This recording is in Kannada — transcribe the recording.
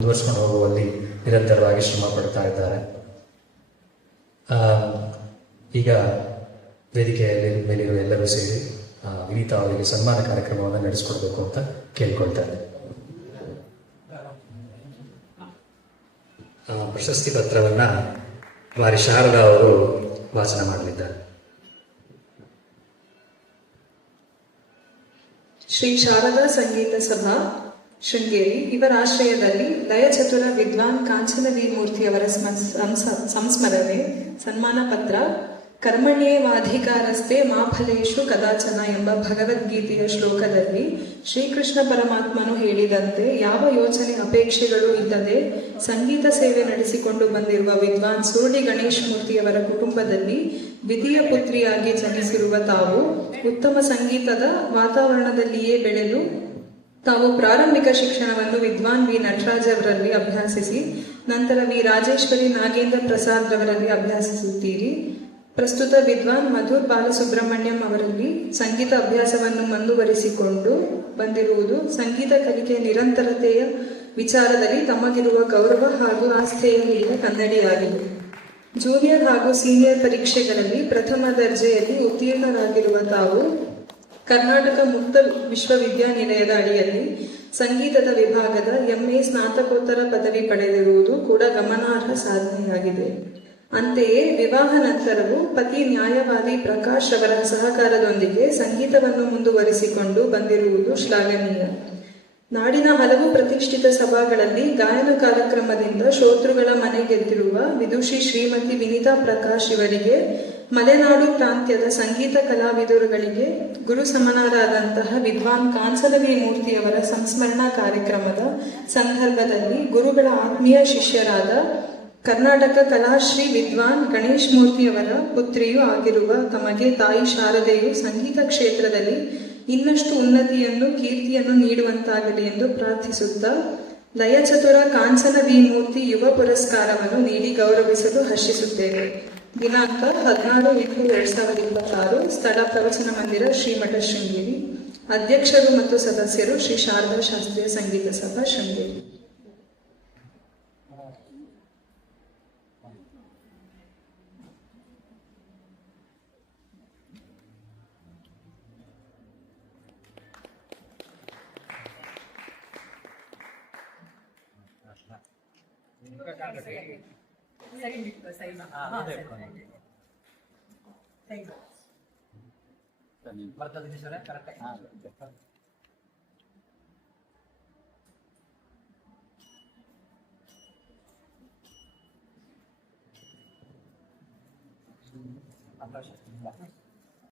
ಮುಂದುವರಿಸಿಕೊಂಡು ಹೋಗುವಲ್ಲಿ ನಿರಂತರವಾಗಿ ಶ್ರಮ ಪಡ್ತಾ ಇದ್ದಾರೆ. ಈಗ ವೇದಿಕೆಯಲ್ಲಿ ಮೇಲಿರುವ ಎಲ್ಲರೂ ಸೇರಿ ವಿನೀತಾ ಅವರಿಗೆ ಸನ್ಮಾನ ಕಾರ್ಯಕ್ರಮವನ್ನು ನಡೆಸಿಕೊಡ್ಬೇಕು ಅಂತ ಕೇಳ್ಕೊಳ್ತಾರೆ. ಪ್ರಶಸ್ತಿ ಪತ್ರವನ್ನ ವಾರಿ ಶಾರದಾ ಅವರು ವಾಚನ ಮಾಡಲಿದ್ದಾರೆ. ಶ್ರೀ ಶಾರದಾ ಸಂಗೀತ ಸಭಾ ಶೃಂಗೇರಿ ಇವರ ಆಶ್ರಯದಲ್ಲಿ ಲಯಚತುರ ವಿದ್ವಾನ್ ಕಾಂಚನ ಮೂರ್ತಿಯವರ ಸಂಸ್ಮರಣೆ ಸನ್ಮಾನ ಪತ್ರ ಕರ್ಮಣ್ಯೇವಾಧಿಕಾರಸ್ಥೆ ಮಾ ಫಲೇಶು ಕದಾಚನ ಎಂಬ ಭಗವದ್ಗೀತೆಯ ಶ್ಲೋಕದಲ್ಲಿ ಶ್ರೀಕೃಷ್ಣ ಪರಮಾತ್ಮನು ಹೇಳಿದಂತೆ ಯಾವ ಯೋಚನೆ ಅಪೇಕ್ಷೆಗಳು ಇಲ್ಲದೆ ಸಂಗೀತ ಸೇವೆ ನಡೆಸಿಕೊಂಡು ಬಂದಿರುವ ವಿದ್ವಾನ್ ಸೂರ್ಡಿ ಗಣೇಶ್ ಮೂರ್ತಿಯವರ ಕುಟುಂಬದಲ್ಲಿ ದ್ವಿತೀಯ ಪುತ್ರಿಯಾಗಿ ಜನಿಸಿರುವ ತಾವು ಉತ್ತಮ ಸಂಗೀತದ ವಾತಾವರಣದಲ್ಲಿಯೇ ಬೆಳೆದು ತಾವು ಪ್ರಾರಂಭಿಕ ಶಿಕ್ಷಣವನ್ನು ವಿದ್ವಾನ್ ವಿ ನಟರಾಜ್ ಅವರಲ್ಲಿ ಅಭ್ಯಾಸಿಸಿ ನಂತರ ವಿ ರಾಜೇಶ್ವರಿ ನಾಗೇಂದ್ರ ಪ್ರಸಾದ್ ರವರಲ್ಲಿ ಅಭ್ಯಾಸಿಸುತ್ತೀರಿ. ಪ್ರಸ್ತುತ ವಿದ್ವಾನ್ ಮಧುರ್ ಬಾಲಸುಬ್ರಹ್ಮಣ್ಯಂ ಅವರಲ್ಲಿ ಸಂಗೀತ ಅಭ್ಯಾಸವನ್ನು ಮುಂದುವರಿಸಿಕೊಂಡು ಬಂದಿರುವುದು ಸಂಗೀತ ಕಲಿಕೆ ನಿರಂತರತೆಯ ವಿಚಾರದಲ್ಲಿ ತಮಗಿರುವ ಗೌರವ ಹಾಗೂ ಆಸ್ಥೆಯ ಮೇಲೆ ಕನ್ನಡಿಯಾಗಿದೆ. ಜೂನಿಯರ್ ಹಾಗೂ ಸೀನಿಯರ್ ಪರೀಕ್ಷೆಗಳಲ್ಲಿ ಪ್ರಥಮ ದರ್ಜೆಯಲ್ಲಿ ಉತ್ತೀರ್ಣರಾಗಿರುವ ತಾವು ಕರ್ನಾಟಕ ಮುಕ್ತ ವಿಶ್ವವಿದ್ಯಾನಿಲಯದ ಅಡಿಯಲ್ಲಿ ಸಂಗೀತದ ವಿಭಾಗದ MA ಸ್ನಾತಕೋತ್ತರ ಪದವಿ ಪಡೆದಿರುವುದು ಕೂಡ ಗಮನಾರ್ಹ ಸಾಧನೆಯಾಗಿದೆ. ಅಂತೆಯೇ ವಿವಾಹ ನಂತರವೂ ಪತಿ ನ್ಯಾಯವಾದಿ ಪ್ರಕಾಶ್ ಅವರ ಸಹಕಾರದೊಂದಿಗೆ ಸಂಗೀತವನ್ನು ಮುಂದುವರಿಸಿಕೊಂಡು ಬಂದಿರುವುದು ಶ್ಲಾಘನೀಯ. ನಾಡಿನ ಹಲವು ಪ್ರತಿಷ್ಠಿತ ಸಭಾಗಳಲ್ಲಿ ಗಾಯನ ಕಾರ್ಯಕ್ರಮದಿಂದ ಶ್ರೋತೃಗಳ ಮನೆಗೆದ್ದಿರುವ ವಿದುಷಿ ಶ್ರೀಮತಿ ವಿನೀತಾ ಪ್ರಕಾಶ್ ಇವರಿಗೆ ಮಲೆನಾಡು ಪ್ರಾಂತ್ಯದ ಸಂಗೀತ ಕಲಾವಿದರುಗಳಿಗೆ ಗುರು ಸಮನರಾದಂತಹ ವಿದ್ವಾನ್ ಕಾಂಚನವಿ ಮೂರ್ತಿಯವರ ಸಂಸ್ಮರಣಾ ಕಾರ್ಯಕ್ರಮದ ಸಂದರ್ಭದಲ್ಲಿ ಗುರುಗಳ ಆತ್ಮೀಯ ಶಿಷ್ಯರಾದ ಕರ್ನಾಟಕ ಕಲಾಶ್ರೀ ವಿದ್ವಾನ್ ಗಣೇಶ್ ಮೂರ್ತಿಯವರ ಪುತ್ರಿಯೂ ಆಗಿರುವ ತಮಗೆ ತಾಯಿ ಶಾರದೆಯು ಸಂಗೀತ ಕ್ಷೇತ್ರದಲ್ಲಿ ಇನ್ನಷ್ಟು ಉನ್ನತಿಯನ್ನು ಕೀರ್ತಿಯನ್ನು ನೀಡುವಂತಾಗಲಿ ಎಂದು ಪ್ರಾರ್ಥಿಸುತ್ತಾ ಲಯಚತುರ ಕಾಂಚನ ವಿ ಮೂರ್ತಿ ಯುವ ಪುರಸ್ಕಾರವನ್ನು ನೀಡಿ ಗೌರವಿಸಲು ಹರ್ಷಿಸುತ್ತೇವೆ. ದಿನಾಂಕ 16/8/2026 ಸ್ಥಳ ಪ್ರವಚನ ಮಂದಿರ ಶ್ರೀಮಠ ಶೃಂಗೇರಿ. ಅಧ್ಯಕ್ಷರು ಮತ್ತು ಸದಸ್ಯರು ಶ್ರೀ ಶಾರದಾ ಶಾಸ್ತ್ರೀಯ ಸಂಗೀತ ಸಭಾ ಶೃಂಗೇರಿ. Gracias.